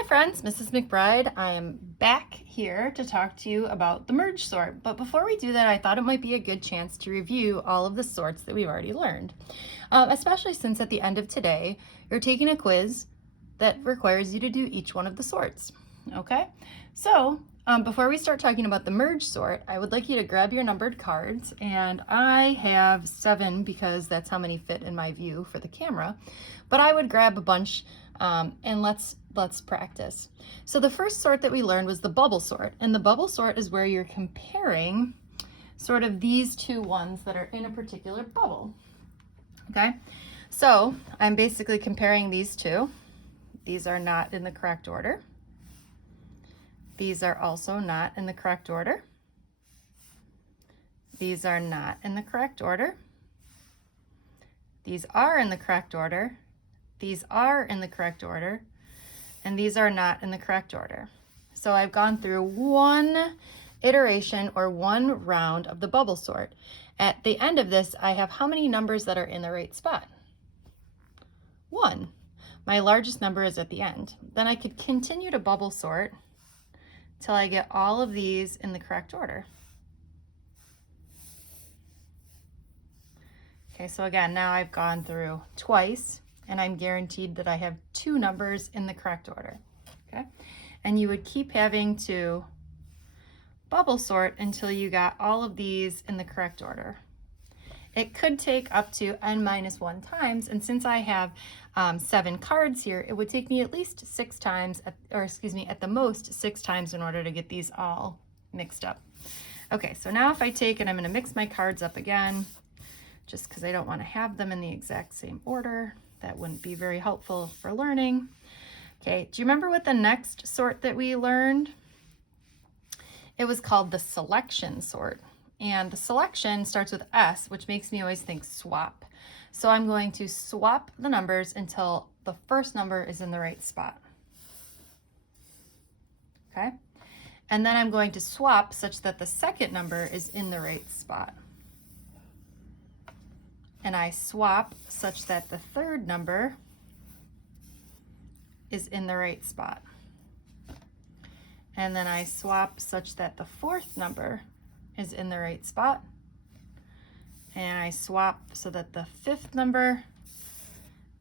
Hi friends, Mrs. McBride. I am back here to talk to you about the merge sort. But before we do that, I thought it might be a good chance to review all of the sorts that we've already learned. Especially since at the end of today, you're taking a quiz that requires you to do each one of the sorts. Okay, so before we start talking about the merge sort, I would like you to grab your numbered cards, and I have 7 because that's how many fit in my view for the camera, but I would grab a bunch and let's practice. So the first sort that we learned was the bubble sort, and the bubble sort is where you're comparing sort of these two ones that are in a particular bubble. Okay, so I'm basically comparing these two. These are not in the correct order. These are also not in the correct order. These are not in the correct order. These are in the correct order. These are in the correct order. And these are not in the correct order. So I've gone through one iteration or one round of the bubble sort. At the end of this, I have how many numbers that are in the right spot? 1. My largest number is at the end. Then I could continue to bubble sort till I get all of these in the correct order. Okay, so again, now I've gone through twice, and I'm guaranteed that I have 2 numbers in the correct order. Okay, and you would keep having to bubble sort until you got all of these in the correct order. It could take up to n-1 times, and since I have 7 cards here, it would take me at least 6 times, at the most 6 times in order to get these all mixed up. Okay, so now if I take and I'm gonna mix my cards up again, just because I don't want to have them in the exact same order. That wouldn't be very helpful for learning. Okay, do you remember what the next sort that we learned? It was called the selection sort. And the selection starts with S, which makes me always think swap. So I'm going to swap the numbers until the first number is in the right spot. Okay, and then I'm going to swap such that the second number is in the right spot. And I swap such that the third number is in the right spot. And then I swap such that the fourth number is in the right spot. And I swap so that the fifth number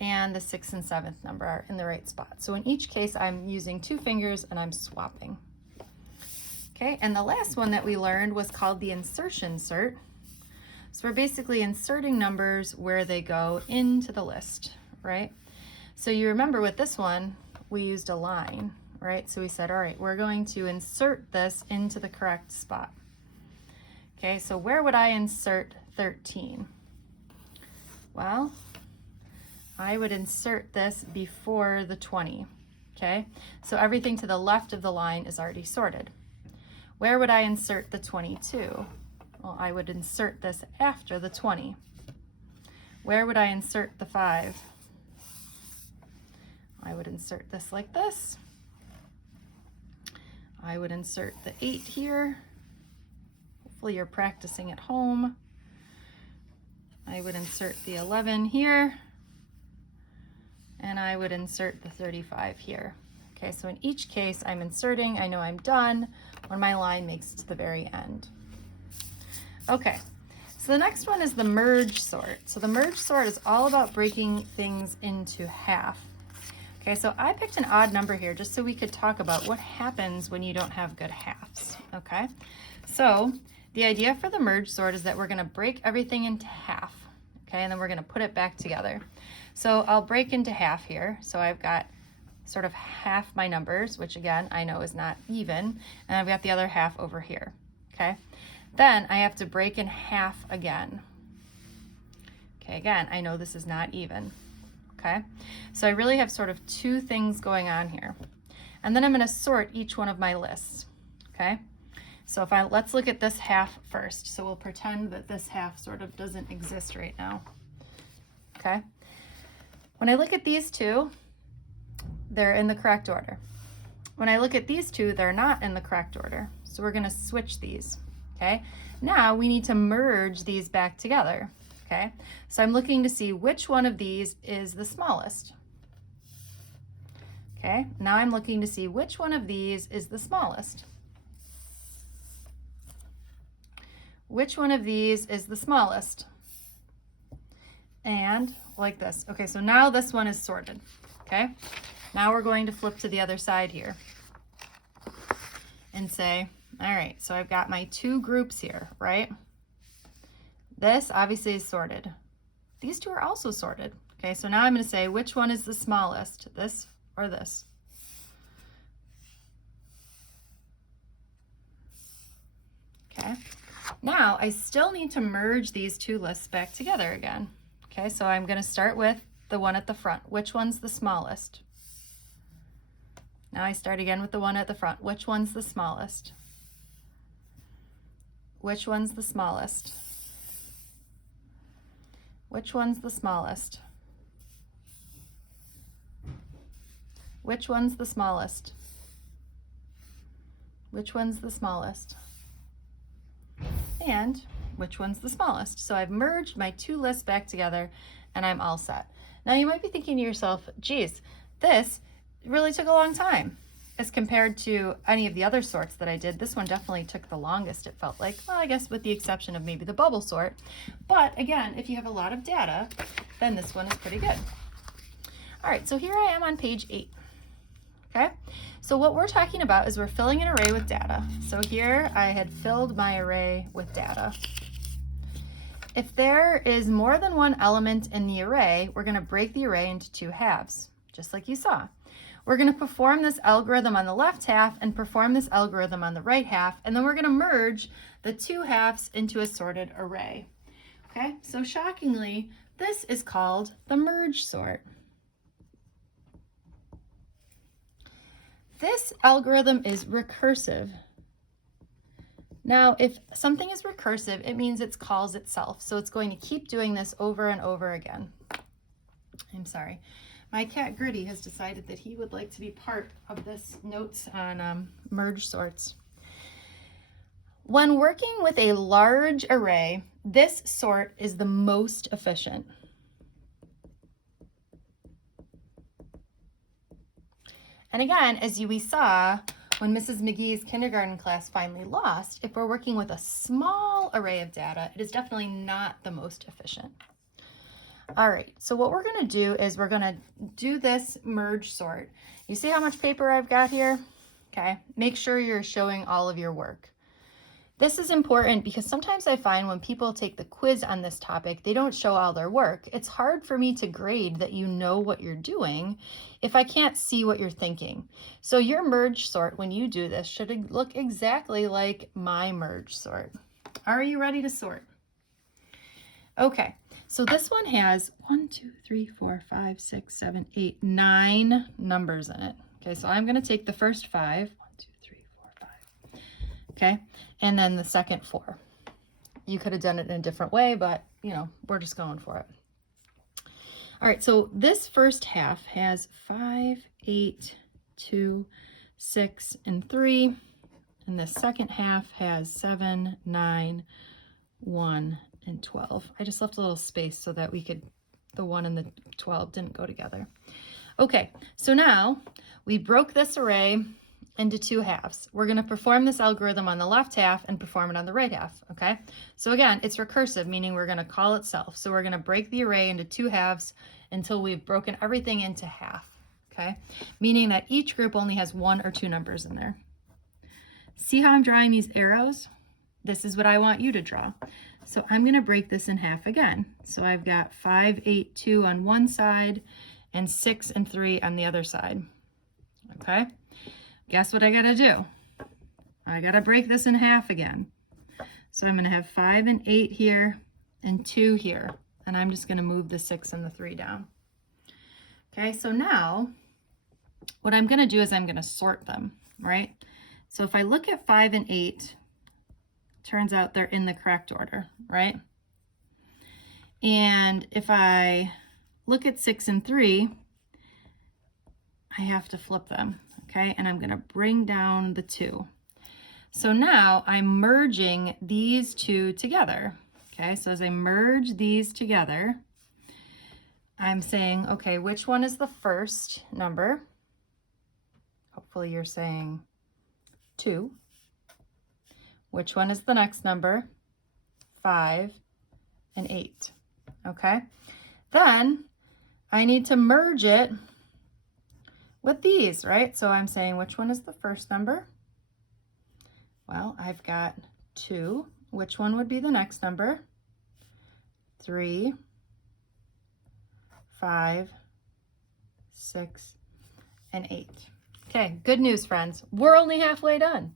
and the 6th and 7th number are in the right spot. So in each case, I'm using 2 fingers and I'm swapping. Okay, and the last one that we learned was called the insertion sort. So we're basically inserting numbers where they go into the list, right? So you remember with this one, we used a line, right? So we said, all right, we're going to insert this into the correct spot. Okay, so where would I insert 13? Well, I would insert this before the 20, okay? So everything to the left of the line is already sorted. Where would I insert the 22? Well, I would insert this after the 20. Where would I insert the 5? I would insert this like this. I would insert the 8 here. Hopefully you're practicing at home. I would insert the 11 here. And I would insert the 35 here. Okay, so in each case I'm inserting, I know I'm done when my line makes it to the very end. Okay, so the next one is the merge sort. So the merge sort is all about breaking things into half. Okay, so I picked an odd number here just so we could talk about what happens when you don't have good halves, okay? So the idea for the merge sort is that we're gonna break everything into half, okay? And then we're gonna put it back together. So I'll break into half here. So I've got sort of half my numbers, which again, I know is not even, and I've got the other half over here, okay? Then I have to break in half again. Okay, again, I know this is not even, okay? So I really have sort of 2 things going on here. And then I'm gonna sort each one of my lists, okay? So let's look at this half first. So we'll pretend that this half sort of doesn't exist right now, okay? When I look at these 2, they're in the correct order. When I look at these 2, they're not in the correct order. So we're gonna switch these. Okay, now we need to merge these back together. Okay, so I'm looking to see which one of these is the smallest. Okay, now I'm looking to see which one of these is the smallest. Which one of these is the smallest? And like this. Okay, so now this one is sorted. Okay, now we're going to flip to the other side here and say, all right, so I've got my two groups here, right? This obviously is sorted. These two are also sorted. Okay, so now I'm going to say which one is the smallest, this or this? Okay, now I still need to merge these two lists back together again. Okay, so I'm going to start with the one at the front. Which one's the smallest? Now I start again with the one at the front. Which one's the smallest? Which one's the smallest? Which one's the smallest? Which one's the smallest? Which one's the smallest? And which one's the smallest? So I've merged my two lists back together and I'm all set. Now you might be thinking to yourself, geez, this really took a long time as compared to any of the other sorts that I did. This one definitely took the longest, it felt like. Well, I guess with the exception of maybe the bubble sort. But again, if you have a lot of data, then this one is pretty good. All right, so here I am on page 8. Okay, so what we're talking about is we're filling an array with data. So here I had filled my array with data. If there is more than one element in the array, we're going to break the array into two halves, just like you saw. We're going to perform this algorithm on the left half and perform this algorithm on the right half, and then we're going to merge the two halves into a sorted array. Okay, so shockingly, this is called the merge sort. This algorithm is recursive. Now, if something is recursive, it means it calls itself. So it's going to keep doing this over and over again. I'm sorry. My cat Gritty has decided that he would like to be part of this notes on merge sorts. When working with a large array, this sort is the most efficient. And again, as we saw when Mrs. McGee's kindergarten class finally lost, if we're working with a small array of data, it is definitely not the most efficient. All right, so what we're going to do is we're going to do this merge sort. You see how much paper I've got here? Okay, make sure you're showing all of your work. This is important because sometimes I find when people take the quiz on this topic, they don't show all their work. It's hard for me to grade that you know what you're doing if I can't see what you're thinking. So your merge sort, when you do this, should look exactly like my merge sort. Are you ready to sort? Okay, so this one has 1, 2, 3, 4, 5, 6, 7, 8, 9 numbers in it. Okay, so I'm going to take the first 5. 1, 2, 3, 4, 5. Okay, and then the second 4. You could have done it in a different way, but you know, we're just going for it. All right, so this first half has 5, 8, 2, 6, and 3. And the second half has 7, 9, 1, and 12. I just left a little space so that we could, the 1 and the 12 didn't go together. Okay, so now we broke this array into two halves. We're going to perform this algorithm on the left half and perform it on the right half, okay? So again, it's recursive, meaning we're going to call itself. So we're going to break the array into two halves until we've broken everything into half, okay? Meaning that each group only has 1 or 2 numbers in there. See how I'm drawing these arrows? This is what I want you to draw. So I'm going to break this in half again. So I've got 5, 8, 2 on one side and 6 and 3 on the other side, okay? Guess what I got to do? I got to break this in half again. So I'm going to have 5 and 8 here and 2 here. And I'm just going to move the 6 and the 3 down. Okay, so now what I'm going to do is I'm going to sort them, right? So if I look at 5 and 8, turns out they're in the correct order, right? And if I look at 6 and 3, I have to flip them, okay? And I'm going to bring down the 2. So now I'm merging these two together, okay? So as I merge these together, I'm saying, okay, which one is the first number? Hopefully you're saying 2. Which one is the next number? 5 and 8. Okay? Then I need to merge it with these, right? So I'm saying which one is the first number? Well, I've got 2. Which one would be the next number? 3, 5, 6, and 8. Okay, good news, friends. We're only halfway done.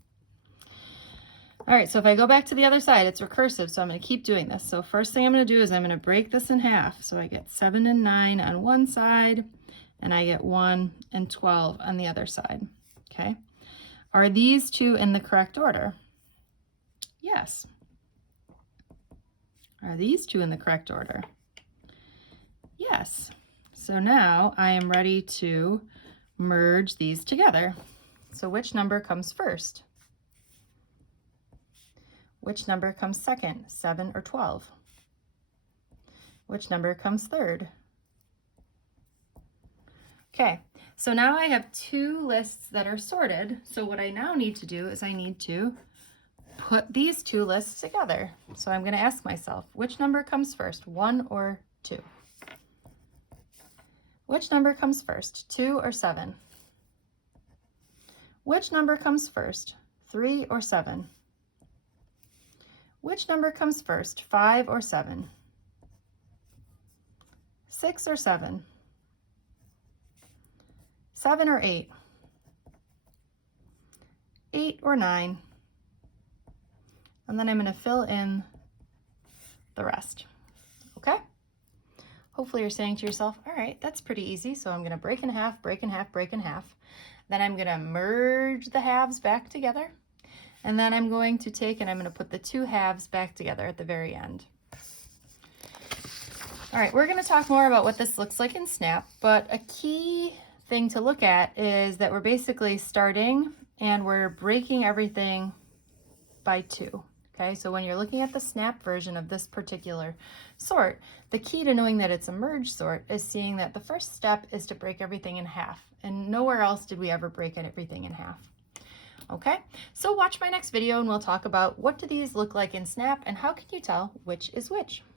All right, so if I go back to the other side, it's recursive, so I'm going to keep doing this. So first thing I'm going to do is I'm going to break this in half. So I get 7 and 9 on one side, and I get 1 and 12 on the other side. Okay. Are these two in the correct order? Yes. Are these two in the correct order? Yes. So now I am ready to merge these together. So which number comes first? Which number comes second, 7 or 12? Which number comes third? Okay, so now I have 2 lists that are sorted. So what I now need to do is I need to put these 2 lists together. So I'm going to ask myself, which number comes first, 1 or 2? Which number comes first, 2 or 7? Which number comes first, 3 or 7? Which number comes first, 5 or 7? 6 or 7? 7 or 8? 8 or 9? And then I'm going to fill in the rest. Okay? Hopefully you're saying to yourself, all right, that's pretty easy. So I'm going to break in half, break in half, break in half. Then I'm going to merge the halves back together. And then I'm going to take and I'm going to put the 2 halves back together at the very end. All right, we're going to talk more about what this looks like in Snap, but a key thing to look at is that we're basically starting and we're breaking everything by 2. Okay, so when you're looking at the Snap version of this particular sort, the key to knowing that it's a merge sort is seeing that the first step is to break everything in half, and nowhere else did we ever break everything in half. Okay, so watch my next video and we'll talk about what do these look like in Snap and how can you tell which is which.